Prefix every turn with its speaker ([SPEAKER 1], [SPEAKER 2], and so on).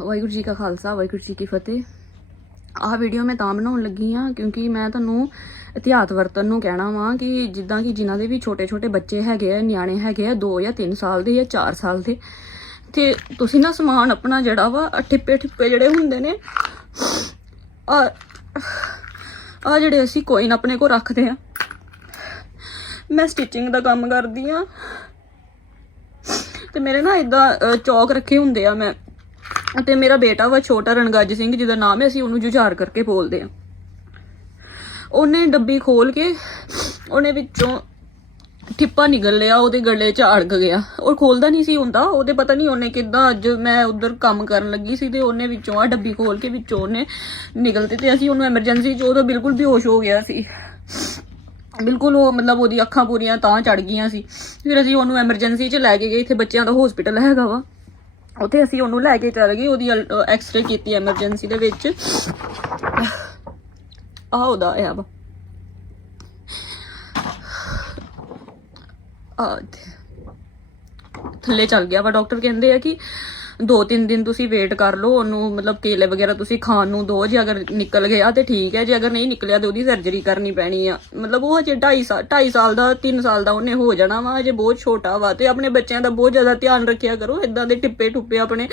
[SPEAKER 1] ਵਾਹਿਗੁਰੂ ਜੀ ਕਾ ਖਾਲਸਾ, ਵਾਹਿਗੁਰੂ ਜੀ ਕੀ ਫਤਿਹ। ਆਹ ਵੀਡੀਓ ਮੈਂ ਤਾਂ ਬਣਾਉਣ ਲੱਗੀ ਆ ਕਿਉਂਕਿ ਮੈਂ ਤੁਹਾਨੂੰ ਇਤਿਹਾਸ ਵਰਤਨ ਨੂੰ ਕਹਿਣਾ ਵਾਂ ਕਿ ਜਿੱਦਾਂ ਕਿ ਜਿਨ੍ਹਾਂ ਦੇ ਵੀ ਛੋਟੇ ਛੋਟੇ ਬੱਚੇ ਹੈਗੇ ਆ, ਨਿਆਣੇ ਹੈਗੇ ਆ 2 ਜਾਂ 3 ਸਾਲ ਦੇ ਜਾਂ 4 ਸਾਲ ਦੇ। ਤੇ ਤੁਸੀਂ ਨਾ ਸਮਾਨ ਆਪਣਾ ਜਿਹੜਾ ਵਾ ਠਿੱਪੇ ਠਿੱਪੇ ਜਿਹੜੇ ਹੁੰਦੇ ਨੇ ਆ ਆ ਜਿਹੜੇ ਅਸੀਂ ਕੋਇਨ ਆਪਣੇ ਕੋਲ ਰੱਖਦੇ ਆ। ਮੈਂ ਸਟਿਚਿੰਗ ਦਾ ਕੰਮ ਕਰਦੀ ਆ ਤੇ ਮੇਰੇ ਨਾ ਇਦਾਂ ਚੌਕ ਰੱਖੇ ਹੁੰਦੇ ਆ ਮੈਂ। ਅਤੇ ਮੇਰਾ ਬੇਟਾ ਵਾ ਛੋਟਾ ਰਣਗੱਜ ਸਿੰਘ, ਜਿਹਦਾ ਨਾਮ ਹੈ, ਅਸੀਂ ਉਹਨੂੰ ਜੁਝਾਰ ਕਰਕੇ ਬੋਲਦੇ ਆ ਉਹਨੇ ਡੱਬੀ ਖੋਲ ਕੇ ਉਹਨੇ ਵਿੱਚੋਂ ਠਿੱਪਾ ਨਿਕਲ ਲਿਆ, ਉਹਦੇ ਗਲੇ 'ਚ ਅੜਕ ਗਿਆ। ਉਹ ਖੋਲਦਾ ਨਹੀਂ ਸੀ ਹੁੰਦਾ, ਉਹਦੇ ਪਤਾ ਨਹੀਂ ਉਹਨੇ ਕਿੱਦਾਂ ਅੱਜ ਮੈਂ ਉਧਰ ਕੰਮ ਕਰਨ ਲੱਗੀ ਸੀ ਤੇ ਉਹਨੇ ਵਿੱਚੋਂ ਆ ਡੱਬੀ ਖੋਲ ਕੇ ਵਿੱਚੋਂ ਉਹਨੇ ਨਿਕਲਤੇ ਤੇ ਅਸੀਂ ਉਹਨੂੰ ਐਮਰਜੈਂਸੀ 'ਚ ਉਹਦਾ ਬਿਲਕੁਲ ਬੇਹੋਸ਼ ਹੋ ਗਿਆ ਸੀ। ਬਿਲਕੁਲ ਉਹ ਮਤਲਬ ਉਹਦੀ ਅੱਖਾਂ ਪੂਰੀਆਂ ਤਾਂ ਚੜ ਗਈਆਂ ਸੀ। ਫਿਰ ਅਸੀਂ ਉਹਨੂੰ ਐਮਰਜੈਂਸੀ 'ਚ ਲੈ ਕੇ ਗਏ, ਇੱਥੇ ਬੱਚਿਆਂ ਦਾ ਹਸਪੀਟਲ ਹੈਗਾ ਵਾ। ਉੱਥੇ ਅਸੀਂ ਉਹਨੂੰ ਲੈ ਕੇ ਚੱਲ ਗਏ, ਉਹਦੀ ਐਕਸ-ਰੇ ਕੀਤੀ ਐਮਰਜੈਂਸੀ ਦੇ ਵਿੱਚ। ਆਹ ਉਹਦਾ ਆ ਵਾ। ਆਹ ਥੱਲੇ ਚੱਲ ਗਿਆ ਵਾ ਡਾਕਟਰ, ਕਹਿੰਦੇ ਆ ਕਿ ਦੋ ਤਿੰਨ ਦਿਨ ਤੁਸੀਂ ਵੇਟ ਕਰ ਲਓ, ਉਹਨੂੰ ਮਤਲਬ ਕੇਲੇ ਵਗੈਰਾ ਤੁਸੀਂ ਖਾਣ ਨੂੰ ਦੋ, ਜੇ ਅਗਰ ਨਿਕਲ ਗਿਆ ਤੇ ਠੀਕ ਹੈ, ਜੇ ਅਗਰ ਨਹੀਂ ਨਿਕਲਿਆ ਤੇ ਉਹਦੀ ਸਰਜਰੀ ਕਰਨੀ ਪੈਣੀ ਆ। ਮਤਲਬ ਉਹ ਹਜੇ 2.5 ਸਾਲ 2.5 ਸਾਲ ਦਾ 3 ਸਾਲ ਦਾ ਉਹਨੇ ਹੋ ਜਾਣਾ ਵਾ, ਹਜੇ ਬਹੁਤ ਛੋਟਾ ਵਾ ਤੇ ਆਪਣੇ ਬੱਚਿਆਂ ਦਾ ਬਹੁਤ ਜ਼ਿਆਦਾ ਧਿਆਨ ਰੱਖਿਆ ਕਰੋ ਇਦਾਂ ਦੇ ਟਿੱਪੇ ਟੁੱਪੇ ਆਪਣੇ।